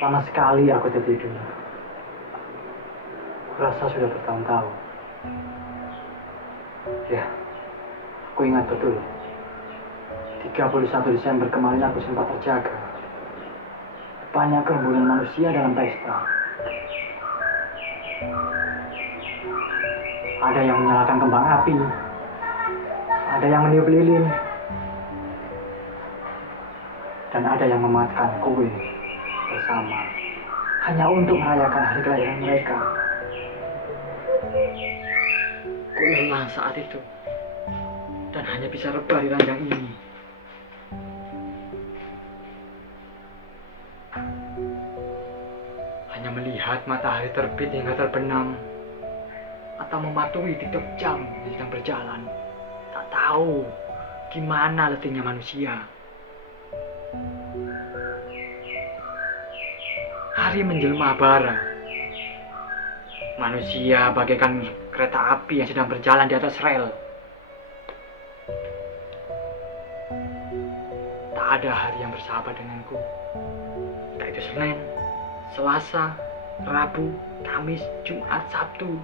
Lama sekali aku tertidur. Kurasa sudah bertahun-tahun. Ya, aku ingat betul. 31 Desember kemarin aku sempat terjaga. Banyak kerumunan manusia dalam pesta. Ada yang menyalakan kembang api. Ada yang meniup lilin. Dan ada yang memakan kue bersama. Hanya untuk merayakan hari kelahiran mereka. Ku lelah saat itu. Dan hanya bisa rebah di ranjang ini. Hanya melihat matahari terbit hingga terbenam. Atau mematuhi tiap jam yang sedang berjalan. Tak tahu gimana letihnya manusia. Hari menjelma bara. Manusia bagaikan kereta api yang sedang berjalan di atas rel. Tak ada hari yang bersahabat denganku. Tak itu Senin, Selasa, Rabu, Kamis, Jumat, Sabtu.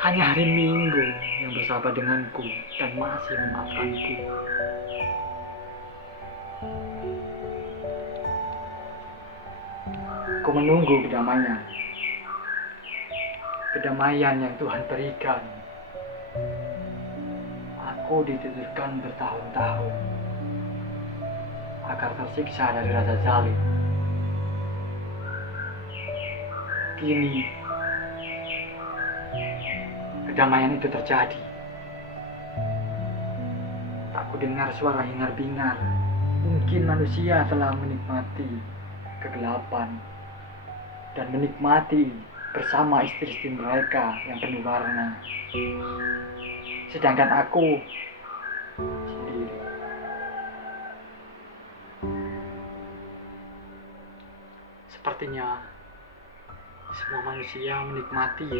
Hanya hari Minggu yang bersahabat denganku dan masih memaafkanku. Aku menunggu kedamaian. Kedamaian yang Tuhan berikan. Aku dititipkan bertahun-tahun agar tersiksa dari rasa zalim. Kini kedamaian itu terjadi. Tak ku dengar suara hingar-bingar. Mungkin manusia telah menikmati kegelapan dan menikmati bersama istri-istri mereka yang penuh warna. Sedangkan aku sendiri. Sepertinya semua manusia menikmati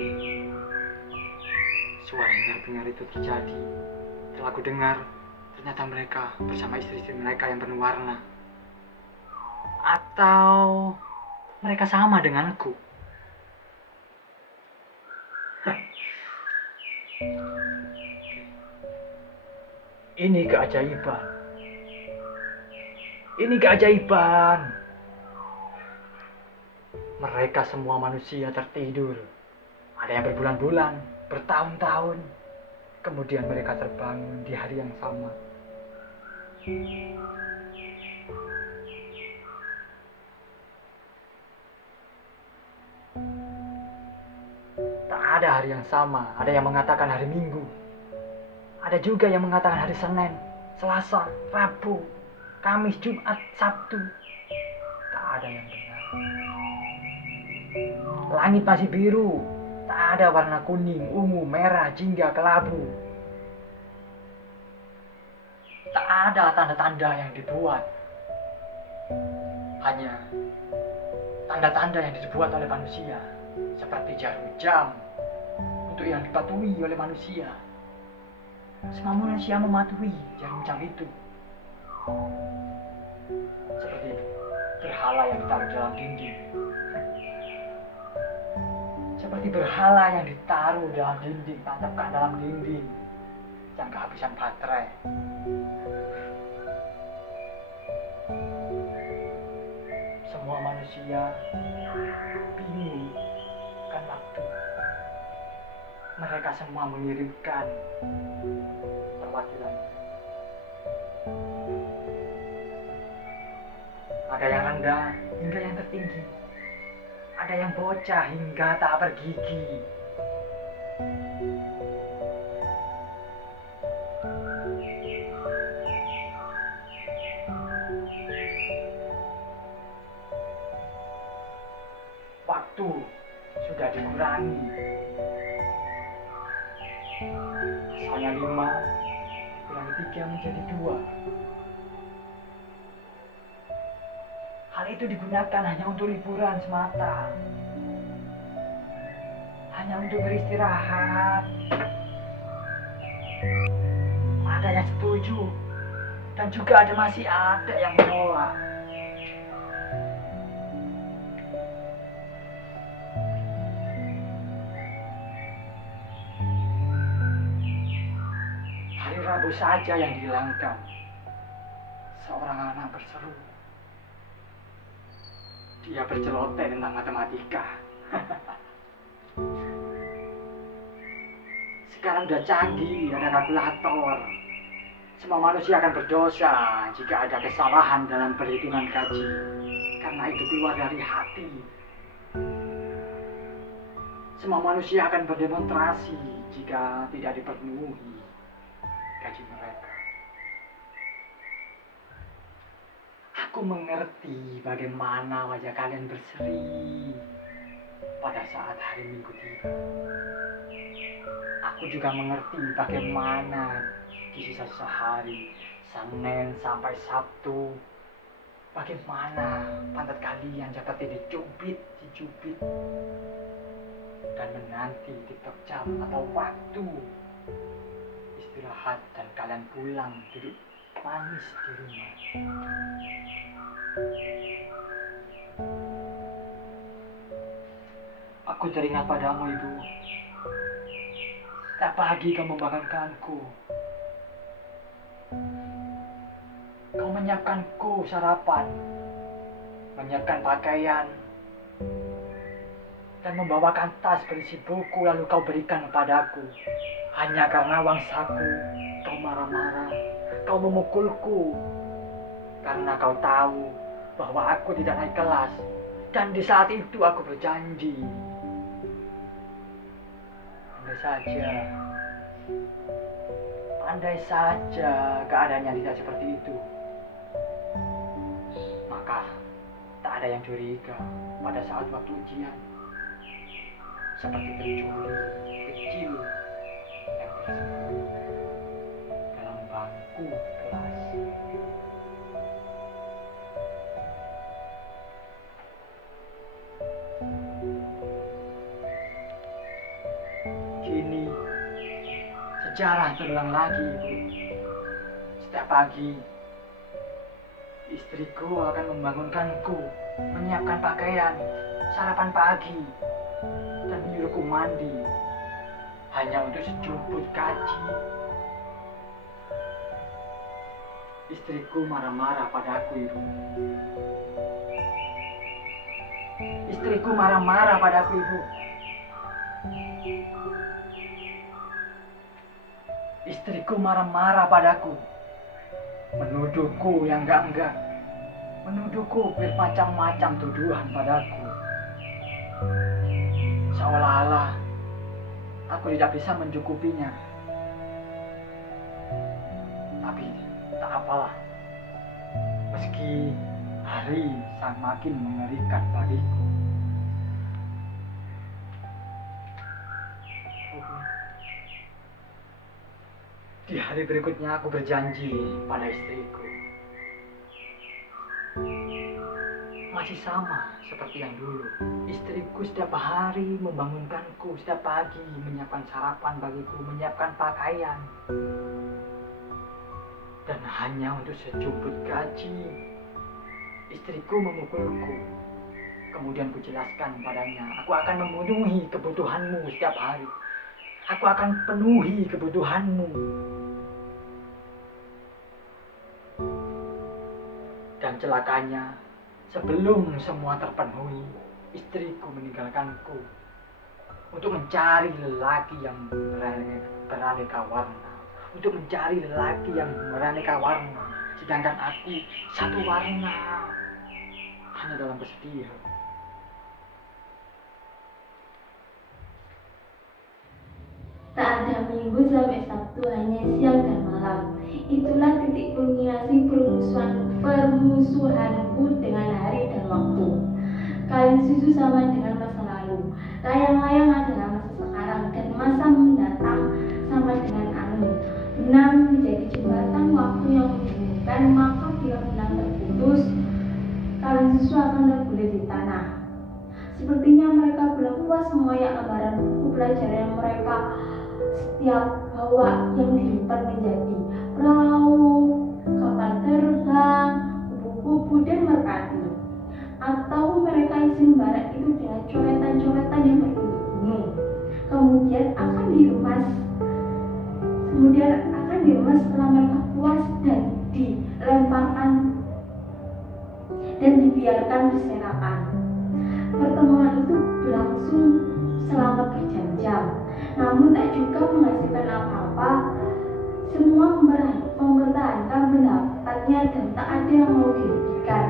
suara hingar-bingar itu terjadi. Setelah aku dengar, ternyata mereka bersama istri-istri mereka yang penuh warna. Atau mereka sama denganku. Ini keajaiban. Ini keajaiban. Mereka semua manusia tertidur. Ada yang berbulan-bulan, bertahun-tahun. Kemudian mereka terbangun di hari yang sama. Tak ada hari yang sama. Ada yang mengatakan hari Minggu. Ada juga yang mengatakan hari Senin, Selasa, Rabu, Kamis, Jumat, Sabtu. Tak ada yang benar. Langit masih biru. Tak ada warna kuning, ungu, merah, jingga, kelabu. Tak ada tanda-tanda yang dibuat. Hanya tanda-tanda yang dibuat oleh manusia. Seperti jarum jam untuk yang dipatuhi oleh manusia. Semua manusia mematuhi jarum jam itu. Seperti berhala yang ditaruh dalam dinding. Seperti berhala yang ditaruh dalam dinding, tancapkan dalam dinding yang kehabisan baterai. Semua manusia bingung kan waktu. Mereka semua mengirimkan perwakilan. Ada yang rendah hingga yang tertinggi. Ada yang bocah hingga tak bergigi. Waktu sudah dikurangi. Asalnya 5 dikurangi 3 menjadi 2. Hal itu digunakan hanya untuk liburan semata. Hanya untuk beristirahat. Ada yang setuju. Dan juga masih ada yang menolak. baru saja yang dihilangkan. Seorang anak berseru. Dia berceloteh tentang matematika. Sekarang udah canggih, ada kalkulator. Semua manusia akan berdosa jika ada kesalahan dalam perhitungan gaji, karena itu keluar dari hati. Semua manusia akan berdemonstrasi jika tidak dipenuhi gaji mereka. Aku mengerti bagaimana wajah kalian berseri pada saat hari Minggu tiba. Aku juga mengerti bagaimana di sisa-sisa hari, Senin sampai Sabtu, bagaimana pantat kalian seperti dicubit, dan menanti TikTok jam atau waktu istirahat dan kalian pulang duduk manis di rumah. Aku teringat padamu, Ibu. Setiap pagi kau membangunkanku. Kau menyiapkanku sarapan, menyiapkan pakaian, dan membawakan tas berisi buku lalu kau berikan kepadaku. Hanya karena uang saku, kau marah-marah, kau memukulku. Karena kau tahu bahwa aku tidak naik kelas. Dan di saat itu aku berjanji. Andai saja keadaannya tidak seperti itu, maka tak ada yang curiga pada saat waktu ujian. Seperti pencuri kecil yang bersembunyi dalam bangku kelas. Kini sejarah terulang lagi, Ibu. Setiap pagi istriku akan membangunkanku, menyiapkan pakaian, sarapan pagi, dan menyuruhku mandi hanya untuk sejumput gaji. Istriku marah-marah padaku, Ibu. Istriku marah-marah padaku, Ibu. Istriku marah-marah padaku, menuduhku yang enggak-enggak, menuduhku bermacam-macam tuduhan padaku. Seolah-olah aku tidak bisa mencukupinya. Tapi tak apalah, meski hari semakin mengerikan bagiku. Di hari berikutnya aku berjanji pada istriku. Masih sama seperti yang dulu. Istriku setiap hari membangunkanku, setiap pagi menyiapkan sarapan bagiku, menyiapkan pakaian. Dan hanya untuk sejumput gaji, istriku memukulku. Kemudian kujelaskan padanya, aku akan memenuhi kebutuhanmu setiap hari. Aku akan penuhi kebutuhanmu. Dan celakanya, sebelum semua terpenuhi, istriku meninggalkanku untuk mencari lelaki yang beraneka warna, untuk mencari lelaki yang beraneka warna, sedangkan aku satu warna, hanya dalam kesedihan. Tak ada Minggu sampai Sabtu, hanya siang dan malam. Itulah titik kulminasi permusuhanku dengan hari dan waktu. Kaleng susu sama dengan masa lalu. Layang-layang adalah masa sekarang, dan masa mendatang sama dengan angin. Benang menjadi jembatan waktu yang menghubungkan, maka bila benang terputus, kaleng susu akan tergulir di tanah. Sepertinya mereka belum puas mengoyak lembaran buku pelajaran mereka setiap bawa yang dilipat menjadi perahu, kapal terbang, kupu-kupu, dan merpati. Atau mereka isi lembaran itu dengan coretan-coretan yang berbentuk gunung. Kemudian akan diremas setelah mereka puas dan dilemparkan dan dibiarkan berserakan. Pertemuan itu berlangsung selama berjam-jam, namun tak juga menghasilkan apa-apa. Semua mempertahankan pendapatnya dan tak ada yang mau dirugikan.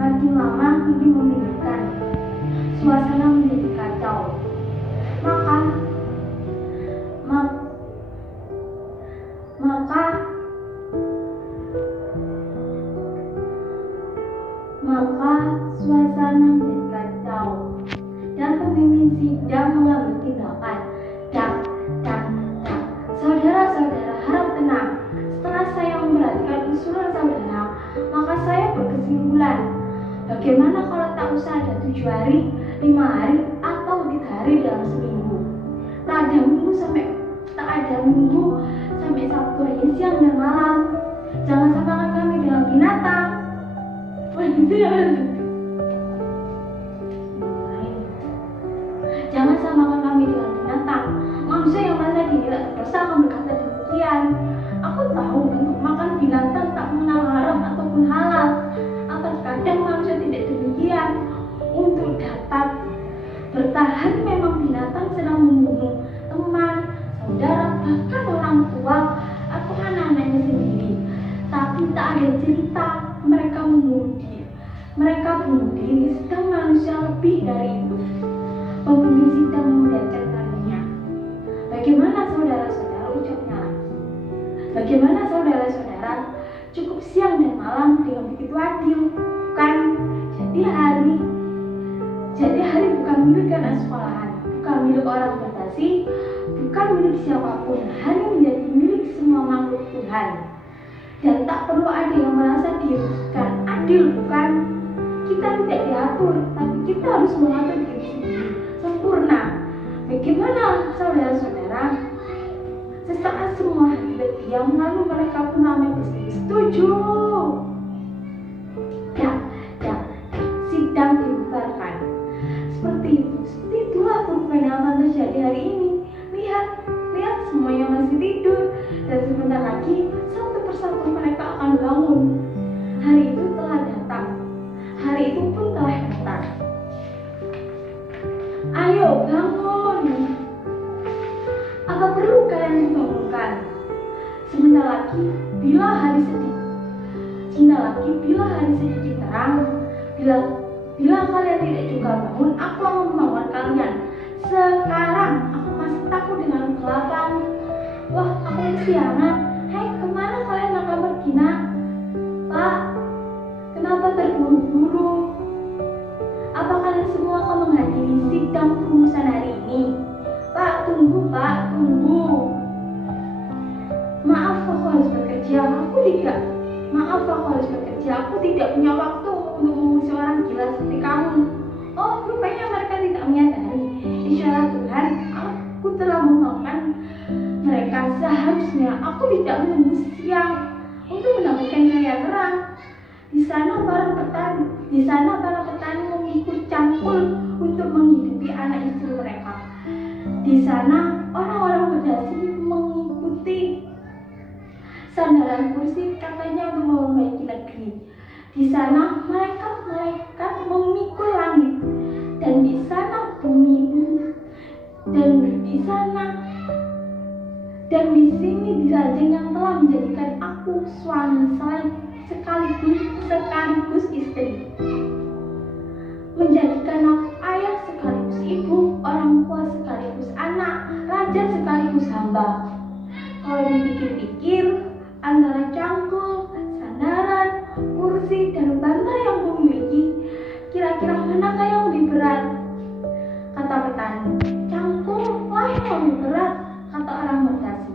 Makin lama makin membingungkan. Suasana menjadi kacau. Maka suasana menjadi kacau dan pemimpin sidang mengambil tindakan. Dak. Saudara-saudara harap tenang. Setelah saya memperhatikan usulan saudara, maka saya berkesimpulan. Bagaimana kalau tak usah ada 7 hari, 5 hari, atau 3 hari dalam seminggu? Tak ada minggu sampai Sabtu hanya siang dan malam. Jangan samakan kami dengan binatang. Jangan samakan kami dengan binatang. Manusia yang merasa dirinya berdosa akan berkata demikian. Aku tahu untuk makan binatang tak mengenal haram ataupun halal. Akan kadang manusia tidak demikian. Untuk dapat bertahan memang binatang sedang membunuh teman, saudara, bahkan orang tua atau anak-anaknya sendiri. Tapi tak ada cerita mereka bunuh diri, sedang manusia lebih dari itu. Pemimpin sidang membaca tarinya. Bagaimana saudara-saudara, ucapnya lagi. Bagaimana saudara-saudara, cukup siang dan malam dengan begitu adil, bukan? Jadi hari bukan milik anak sekolahan, bukan milik orang berdasi, bukan milik siapapun. Hari menjadi milik semua makhluk Tuhan. Dan tak perlu ada yang merasa dirugikan. Adil, bukan? Kita tidak diatur, tapi kita harus mengatur diri sendiri sempurna. Bagaimana saudara-saudara? Sesaat semua hati berdiam, lalu mereka pun ramai setuju. Sidang dibubarkan. Seperti itulah perubahan yang akan terjadi hari ini. Lihat, semuanya masih tidur, dan sebentar lagi satu persatu mereka akan bangun. Hari itu telah datang. Hari itu pun telah datang. Ayo bangun. Apa perlu kalian dibangunkan? Sebentar lagi bila hari sedikit terang, bila kalian tidak juga bangun, aku akan membangun kalian. Sekarang aku masih takut dengan kegelapan. Wah, aku kesiangan. Hei, kemana kalian akan pergi, nak? Pak, kenapa terburu-buru? Apa kalian semua akan menghadiri sidang perumusan hari ini? Pak, tunggu. Maaf, aku harus bekerja. Aku tidak punya waktu untuk mengurusi orang gila seperti kamu. Oh, rupanya mereka tidak menyadari. Isyarat Tuhan, aku telah membangunkan mereka. Seharusnya aku tidak menunggu siang untuk mendapatkan cahaya terang. Di sana para petani memikul cangkul untuk menghidupi anak istri mereka. Di sana orang-orang berdasi mengikuti sandaran kursi katanya untuk memperbaiki negeri. Di sana malaikat memikul langit, dan di sana bumi, dan di sini dirajang yang telah menjadikan aku suami sekaligus istri, menjadikan aku ayah sekaligus ibu, orang tua sekaligus anak, raja sekaligus hamba. Kalau dipikir-pikir, antara cangkul, sandaran, kursi, dan bantal yang kumiliki, kira-kira manakah yang lebih berat? Kata petani. Cangkul lah yang lebih berat, kata orang berdasi.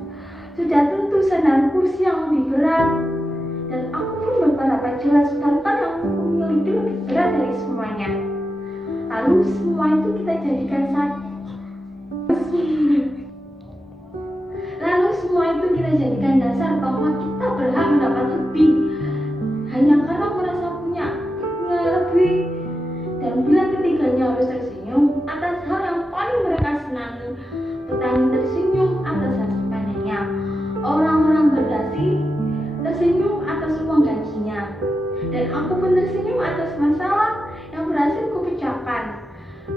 Sudah tentu sandaran kursi yang lebih berat. Dan aku pun berpendapat jelas bantal yang kumiliki lebih berat dari semuanya. Lalu semua itu kita jadikan dasar bahwa kita berhak mendapat lebih hanya karena merasa punya nilai lebih. Dan bila ketiganya harus tersenyum atas hal yang paling mereka senangi, petani tersenyum atas hasil panennya, orang-orang berdasi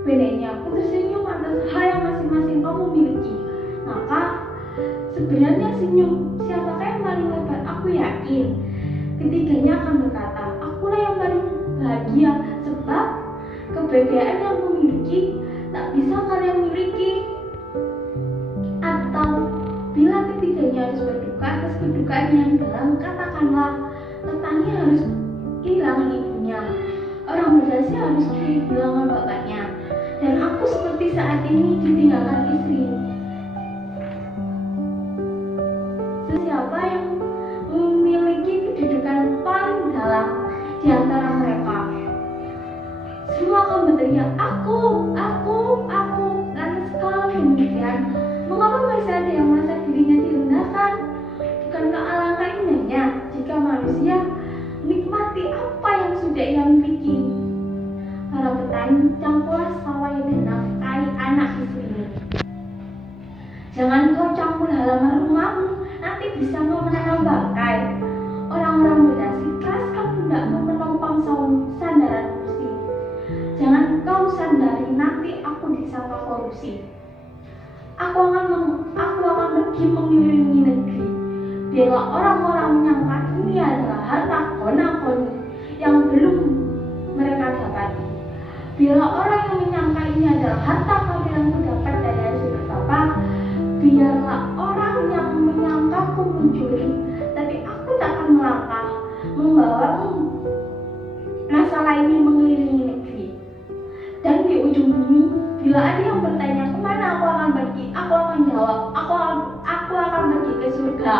Beneknya aku tersenyum atas hal yang masing-masing kamu miliki. Maka sebenarnya senyum siapakah yang paling hebat? Aku yakin ketiganya akan berkata, akulah yang paling bahagia, sebab kebahagiaan yang kumiliki tak bisa kalian miliki. Atau bila ketiganya harus berduka atas kedukaan yang dalam, katakanlah petani harus kehilangan ibunya, orang berdasi harus kehilangan bapaknya, dan aku seperti saat ini ditinggalkan istri. Siapa yang memiliki kedudukan paling dalam di antara mereka? Semua akan berteriak, aku. Lantas kalau demikian, mengapa masih ada yang merasa dirinya direndahkan? Bukankah alangkah indahnya jika manusia menikmati apa yang sudah ia miliki? Para petani campurlah sawah dan nafkahi anak istrimu. Jangan kau campur halaman rumahmu, nanti bisa kau menanam bangkai. Orang-orang berdasi keraskan pundakmu menopang sandaran kursi. Jangan kau sandari, nanti aku disangka korupsi. Aku akan pergi mengelilingi negeri. Biarlah orang-orang menyangka ini adalah harta gona-goni yang belum mereka dapati. Biarlah orang yang menyangka ini adalah harta kami yang dapat dari hasil berbapa. Biarlah orang yang menyangkaku mencuri, tapi aku tak akan melangkah membawamu masalah ini mengelilingi negeri. Dan di ujung bumi, bila ada yang bertanya kemana aku akan pergi, aku akan jawab, aku akan pergi ke surga.